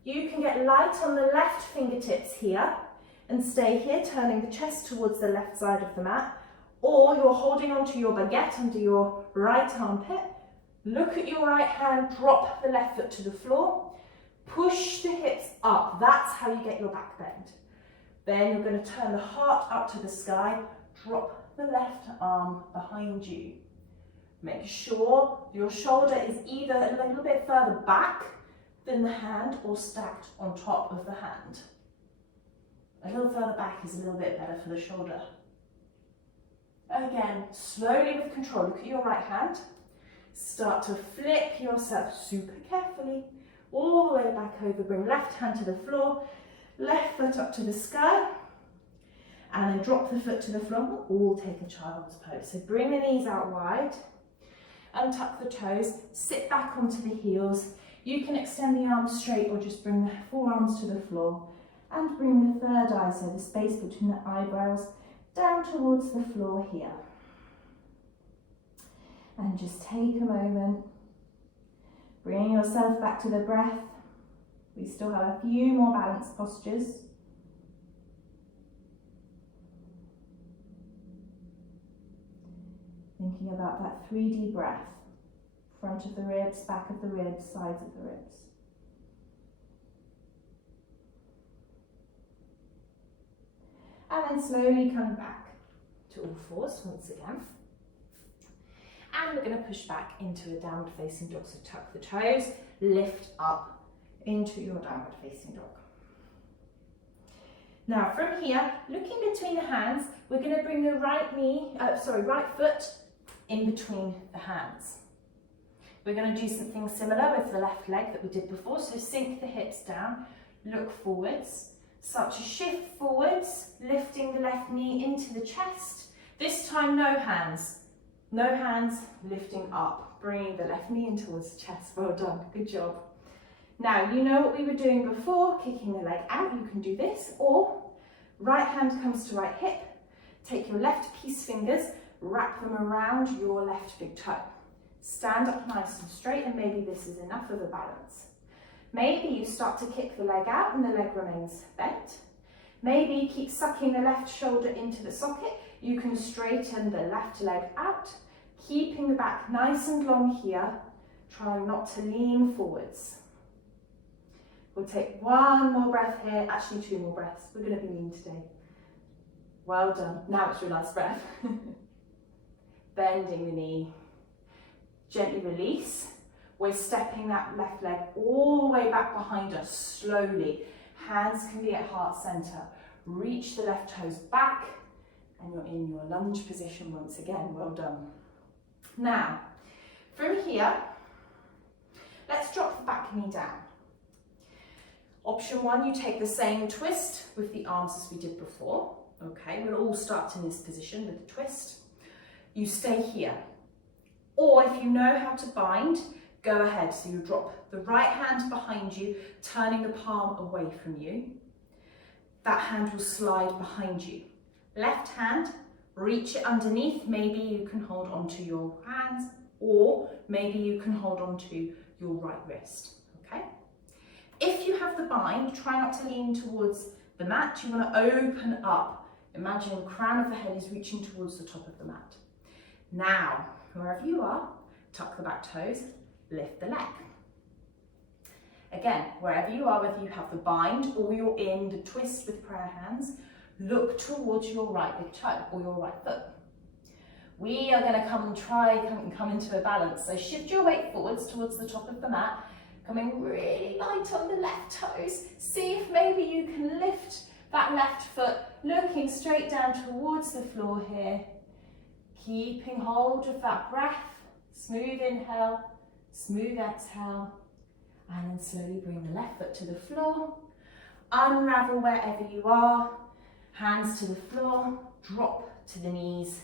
You can get light on the left fingertips here and stay here, turning the chest towards the left side of the mat. Or you're holding onto your baguette under your right armpit. Look at your right hand, drop the left foot to the floor. Push the hips up. That's how you get your back bend. Then you're going to turn the heart up to the sky, drop the left arm behind you. Make sure your shoulder is either a little bit further back than the hand or stacked on top of the hand. A little further back is a little bit better for the shoulder. Again, slowly with control, look at your right hand. Start to flip yourself super carefully all the way back over. Bring left hand to the floor, left foot up to the sky. and then drop the foot to the floor. We'll all take a child's pose. So bring the knees out wide, untuck the toes, sit back onto the heels. You can extend the arms straight or just bring the forearms to the floor and bring the third eye, so the space between the eyebrows, down towards the floor here. And just take a moment, bringing yourself back to the breath. We still have a few more balanced postures. Thinking about that 3D breath. Front of the ribs, back of the ribs, sides of the ribs. And then slowly come back to all fours once again. And we're going to push back into a downward facing dog. So tuck the toes, lift up into your downward facing dog. Now from here, looking between the hands, we're going to bring the right foot in between the hands. We're going to do something similar with the left leg that we did before. So sink the hips down, look forwards, start to shift forwards, lifting the left knee into the chest. This time no hands. No hands, lifting up, bringing the left knee in towards the chest. Well done, good job. Now, you know what we were doing before, kicking the leg out. You can do this, or right hand comes to right hip. Take your left peace fingers, wrap them around your left big toe. Stand up nice and straight, and maybe this is enough of a balance. Maybe you start to kick the leg out and the leg remains bent. Maybe you keep sucking the left shoulder into the socket. You can straighten the left leg out, keeping the back nice and long here, trying not to lean forwards. We'll take one more breath here, actually 2 more breaths. We're going to be lean today. Well done. Now it's your last breath. Bending the knee. Gently release. We're stepping that left leg all the way back behind us, slowly. Hands can be at heart center. Reach the left toes back, and you're in your lunge position once again. Well done. Now, from here, let's drop the back knee down. Option 1, you take the same twist with the arms as we did before. Okay, we'll all start in this position with the twist. You stay here. Or if you know how to bind, go ahead. So you drop the right hand behind you, turning the palm away from you. That hand will slide behind you. Left hand, reach it underneath. Maybe you can hold onto your hands, or maybe you can hold onto your right wrist, okay? If you have the bind, try not to lean towards the mat. You want to open up. Imagine the crown of the head is reaching towards the top of the mat. Now, wherever you are, tuck the back toes, lift the leg. Again, wherever you are, whether you have the bind or you're in the twist with prayer hands, look towards your right big toe or your right foot. We are going to come into a balance. So shift your weight forwards towards the top of the mat, coming really light on the left toes. See if maybe you can lift that left foot, looking straight down towards the floor here. Keeping hold of that breath. Smooth inhale, smooth exhale, and then slowly bring the left foot to the floor. Unravel wherever you are. Hands to the floor, drop to the knees,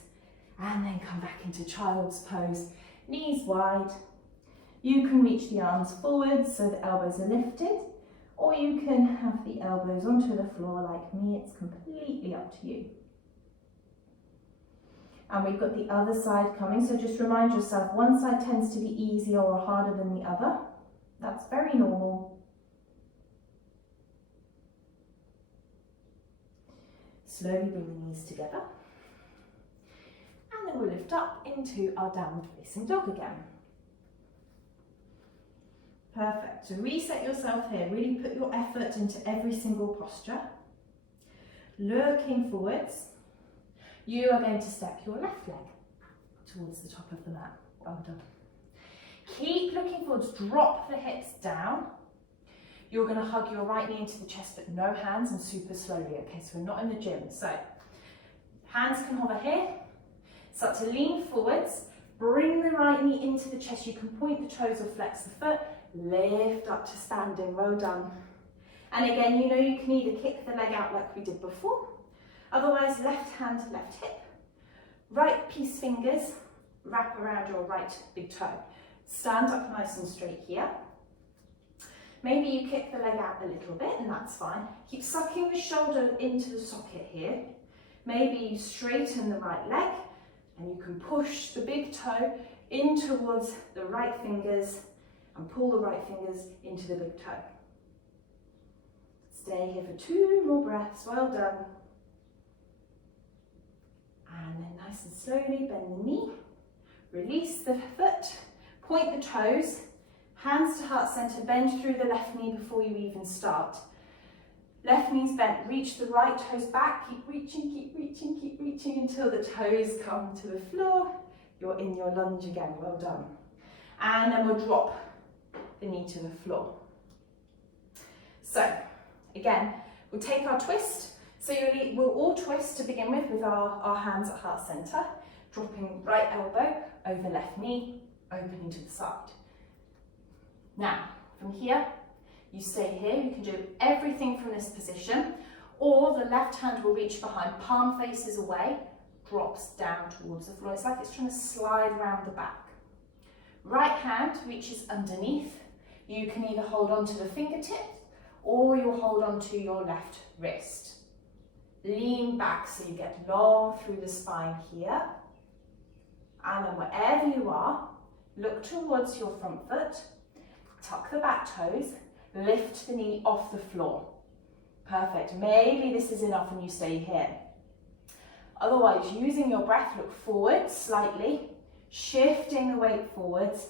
and then come back into child's pose. Knees wide. You can reach the arms forwards so the elbows are lifted, or you can have the elbows onto the floor like me. It's completely up to you. And we've got the other side coming, so just remind yourself, one side tends to be easier or harder than the other. That's very normal. Slowly bring the knees together. And then we'll lift up into our downward facing dog again. Perfect. So reset yourself here. Really put your effort into every single posture. Looking forwards. You are going to step your left leg towards the top of the mat. Well done. Keep looking forwards. Drop the hips down. You're going to hug your right knee into the chest, but no hands, and super slowly. Okay, so we're not in the gym. So hands can hover here. Start to lean forwards. Bring the right knee into the chest. You can point the toes or flex the foot. Lift up to standing. Well done. And again, you know you can either kick the leg out like we did before, Otherwise, left hand, left hip. Right peace fingers wrap around your right big toe. Stand up nice and straight here. Maybe you kick the leg out a little bit, and that's fine. Keep sucking the shoulder into the socket here. Maybe you straighten the right leg, and you can push the big toe in towards the right fingers and pull the right fingers into the big toe. Stay here for 2 more breaths, well done. And then nice and slowly bend the knee, release the foot, point the toes, hands to heart center, bend through the left knee before you even start. Left knee's bent, reach the right toes back, keep reaching, keep reaching, keep reaching until the toes come to the floor. You're in your lunge again, well done. And then we'll drop the knee to the floor. So, again, we'll take our twist. So we'll all twist to begin with our hands at heart center, dropping right elbow over left knee, opening to the side. Now, from here, you stay here. You can do everything from this position, or the left hand will reach behind, palm faces away, drops down towards the floor. It's like it's trying to slide around the back. Right hand reaches underneath. You can either hold on to the fingertips, or you'll hold on to your left wrist. Lean back so you get long through the spine here. And then wherever you are, look towards your front foot, tuck the back toes, lift the knee off the floor. Perfect. Maybe this is enough and you stay here. Otherwise, using your breath, look forward slightly, shifting the weight forwards,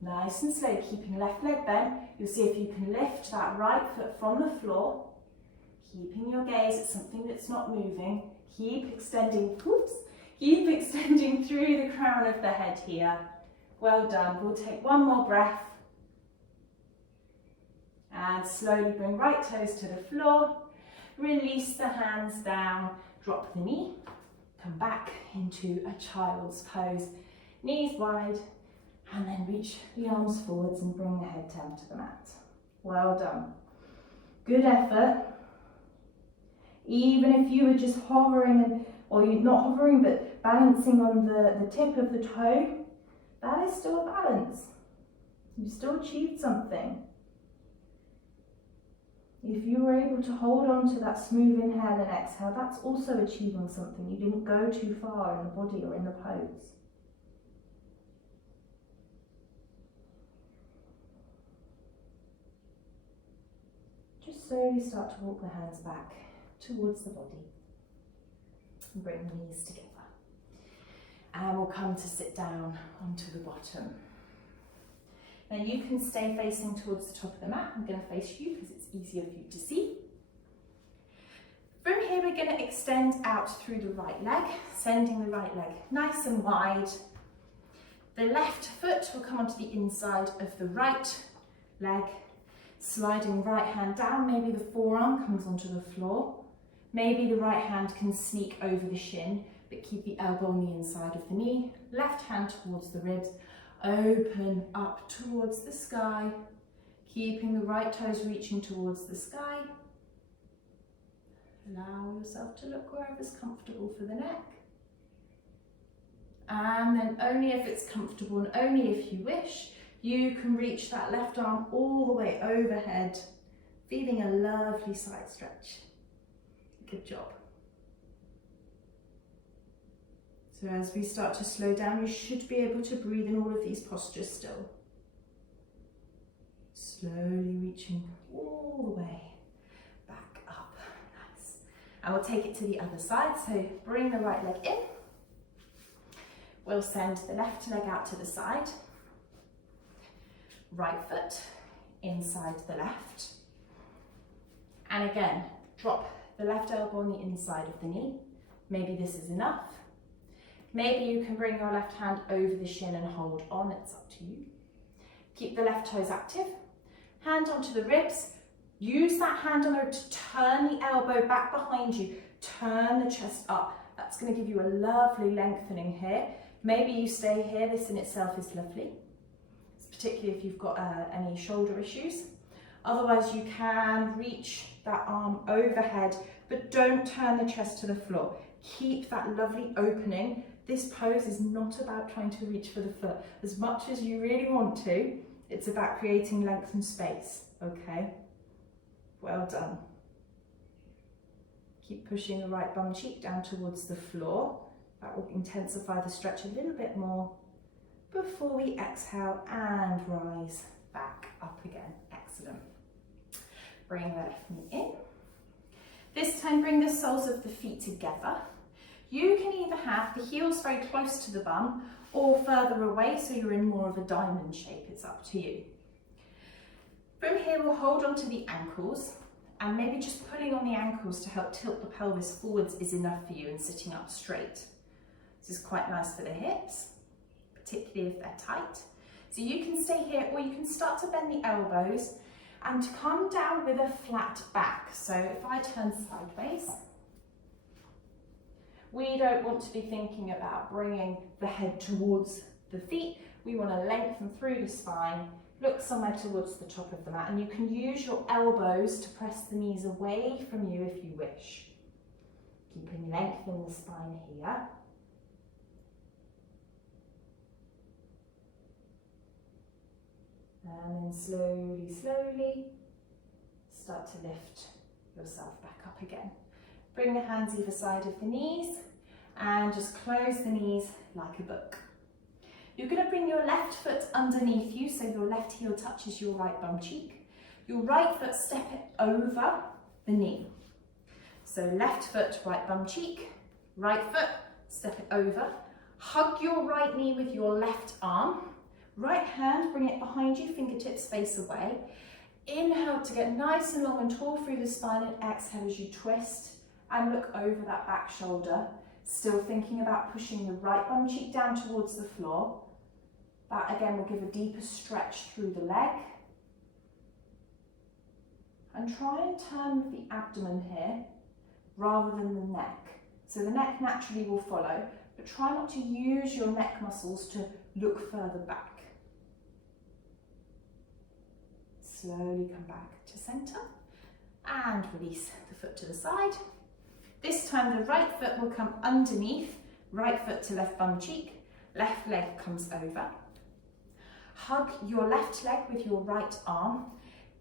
nice and slow, keeping left leg bent. You'll see if you can lift that right foot from the floor, keeping your gaze at something that's not moving. Keep extending, keep extending through the crown of the head here. Well done. We'll take 1 more breath. And slowly bring right toes to the floor. Release the hands down, drop the knee, come back into a child's pose. Knees wide, and then reach the arms forwards and bring the head down to the mat. Well done. Good effort. Even if you were just hovering, or you're not hovering, but balancing on the tip of the toe, that is still a balance. You still achieved something. If you were able to hold on to that smooth inhale and exhale, that's also achieving something. You didn't go too far in the body or in the pose. Just slowly start to walk the hands back towards the body and bring the knees together. And we'll come to sit down onto the bottom. Now you can stay facing towards the top of the mat. I'm going to face you because it's easier for you to see. From here we're going to extend out through the right leg, sending the right leg nice and wide. The left foot will come onto the inside of the right leg, sliding right hand down. Maybe the forearm comes onto the floor. Maybe the right hand can sneak over the shin, but keep the elbow on the inside of the knee. Left hand towards the ribs. Open up towards the sky, keeping the right toes reaching towards the sky. Allow yourself to look wherever's comfortable for the neck. And then only if it's comfortable and only if you wish, you can reach that left arm all the way overhead, feeling a lovely side stretch. Good job. So as we start to slow down, you should be able to breathe in all of these postures still. Slowly reaching all the way back up. Nice. And we'll take it to the other side. So bring the right leg in. We'll send the left leg out to the side. Right foot inside the left. And again, drop the left elbow on the inside of the knee. Maybe this is enough. Maybe you can bring your left hand over the shin and hold on, it's up to you. Keep the left toes active. Hand onto the ribs. Use that hand on there to turn the elbow back behind you. Turn the chest up. That's going to give you a lovely lengthening here. Maybe you stay here, this in itself is lovely. Particularly if you've got any shoulder issues. Otherwise you can reach that arm overhead, but don't turn the chest to the floor. Keep that lovely opening. This pose is not about trying to reach for the foot. As much as you really want to, it's about creating length and space, okay? Well done. Keep pushing the right bum cheek down towards the floor. That will intensify the stretch a little bit more before we exhale and rise back up again. Excellent. Bring the left knee in. This time bring the soles of the feet together. You can either have the heels very close to the bum or further away, so you're in more of a diamond shape. It's up to you. From here, we'll hold on to the ankles, and maybe just pulling on the ankles to help tilt the pelvis forwards is enough for you and sitting up straight. This is quite nice for the hips, particularly if they're tight. So you can stay here, or you can start to bend the elbows and come down with a flat back. So if I turn sideways, we don't want to be thinking about bringing the head towards the feet. We want to lengthen through the spine, look somewhere towards the top of the mat, and you can use your elbows to press the knees away from you if you wish. Keeping length in the spine here. And then slowly, slowly, start to lift yourself back up again. Bring the hands either side of the knees and just close the knees like a book. You're going to bring your left foot underneath you, so your left heel touches your right bum cheek. Your right foot, step it over the knee. So left foot, right bum cheek, right foot, step it over. Hug your right knee with your left arm. Right hand, bring it behind you, fingertips face away. Inhale to get nice and long and tall through the spine, and exhale as you twist and look over that back shoulder. Still thinking about pushing the right bum cheek down towards the floor. That again will give a deeper stretch through the leg. And try and turn with the abdomen here rather than the neck. So the neck naturally will follow, but try not to use your neck muscles to look further back. Slowly come back to centre and release the foot to the side. This time the right foot will come underneath, right foot to left bum cheek, left leg comes over. Hug your left leg with your right arm.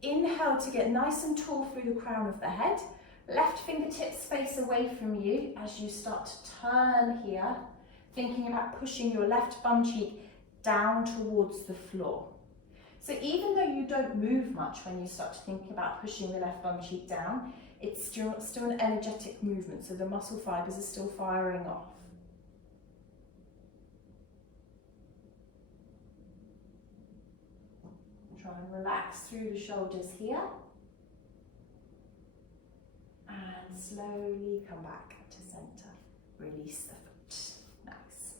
Inhale to get nice and tall through the crown of the head. Left fingertips face away from you as you start to turn here, thinking about pushing your left bum cheek down towards the floor. So even though you don't move much when you start to think about pushing the left bum cheek down, it's still an energetic movement, so the muscle fibres are still firing off. Try and relax through the shoulders here. And slowly come back to centre. Release the foot. Nice.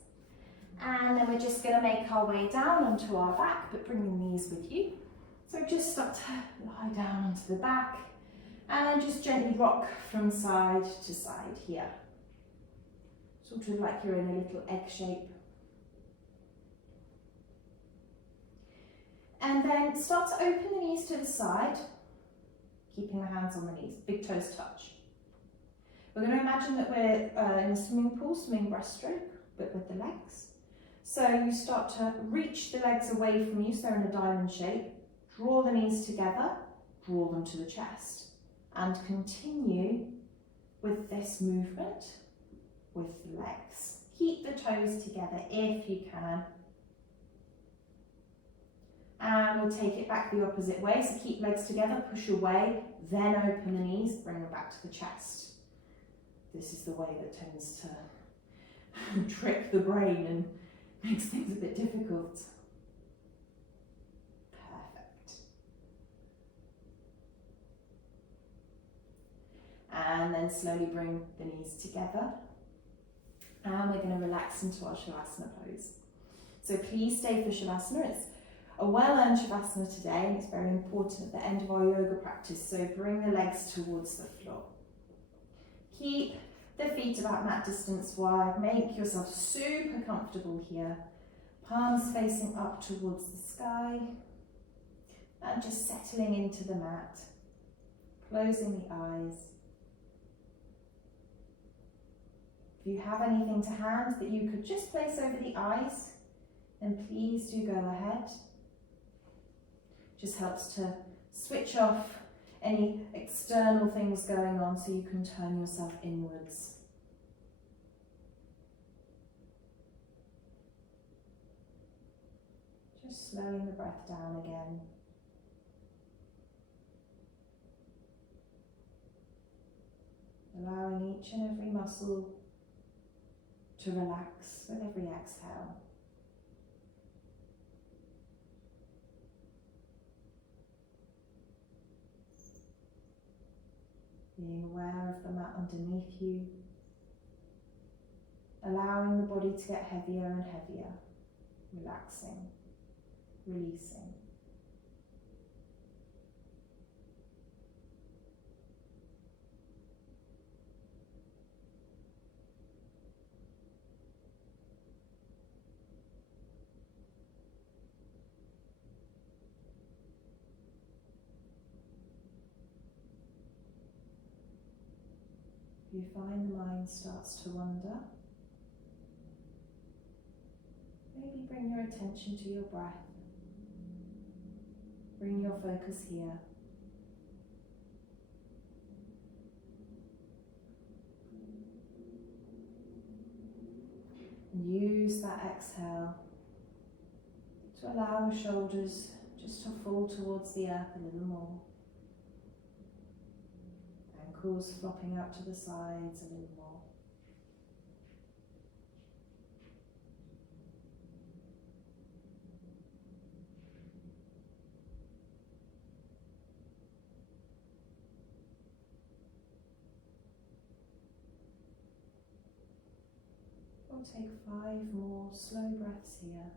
And then we're just going to make our way down onto our back, but bring the knees with you. So just start to lie down onto the back and just gently rock from side to side here. Sort of like you're in a little egg shape. And then start to open the knees to the side, keeping the hands on the knees, big toes touch. We're going to imagine that we're in a swimming pool, swimming breaststroke, but with the legs. So you start to reach the legs away from you, so in a diamond shape. Draw the knees together, draw them to the chest, and continue with this movement with the legs. Keep the toes together if you can. And we'll take it back the opposite way, so keep legs together, push away, then open the knees, bring them back to the chest. This is the way that tends to trick the brain and makes things a bit difficult. Perfect. And then slowly bring the knees together. And we're going to relax into our Shavasana pose. So please stay for Shavasana. It's a well-earned Shavasana today, and it's very important at the end of our yoga practice. So bring the legs towards the floor. Keep the feet about mat distance wide. Make yourself super comfortable here. Palms facing up towards the sky. And just settling into the mat. Closing the eyes. If you have anything to hand that you could just place over the eyes, then please do go ahead. Just helps to switch off any external things going on so you can turn yourself inwards. Just slowing the breath down again. Allowing each and every muscle to relax with every exhale. Being aware of the mat underneath you, allowing the body to get heavier and heavier, relaxing, releasing. If you find the mind starts to wander, maybe bring your attention to your breath. Bring your focus here. And use that exhale to allow the shoulders just to fall towards the earth a little more. Ankles flopping out to the sides a little more. We'll take 5 more slow breaths here,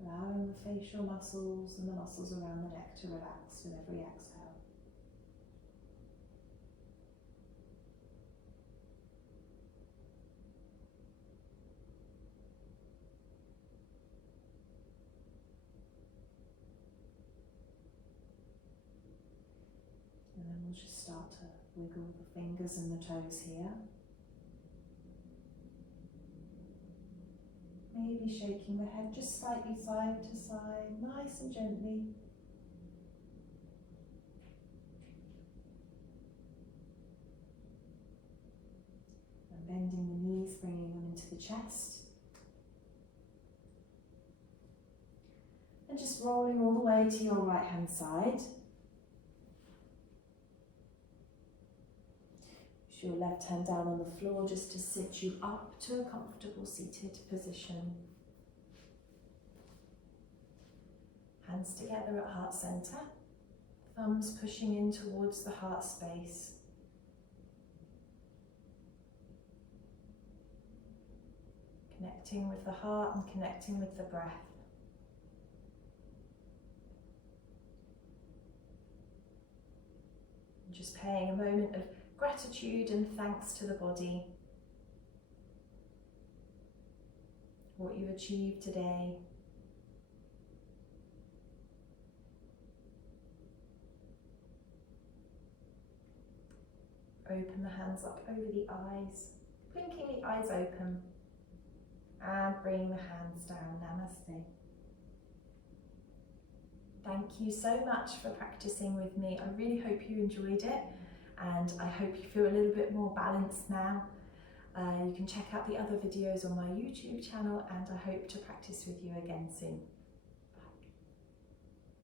allowing the facial muscles and the muscles around the neck to relax with every exhale. And then we'll just start to wiggle the fingers and the toes here. Maybe shaking the head just slightly side to side, nice and gently. And bending the knees, bringing them into the chest. And just rolling all the way to your right hand side. Your left hand down on the floor just to sit you up to a comfortable seated position. Hands together at heart center, thumbs pushing in towards the heart space. Connecting with the heart and connecting with the breath. And just paying a moment of gratitude and thanks to the body, what you've achieved today. Open the hands up over the eyes, blinking the eyes open, and bring the hands down. Namaste. Thank you so much for practicing with me. I really hope you enjoyed it. And I hope you feel a little bit more balanced now. You can check out the other videos on my YouTube channel, and I hope to practice with you again soon.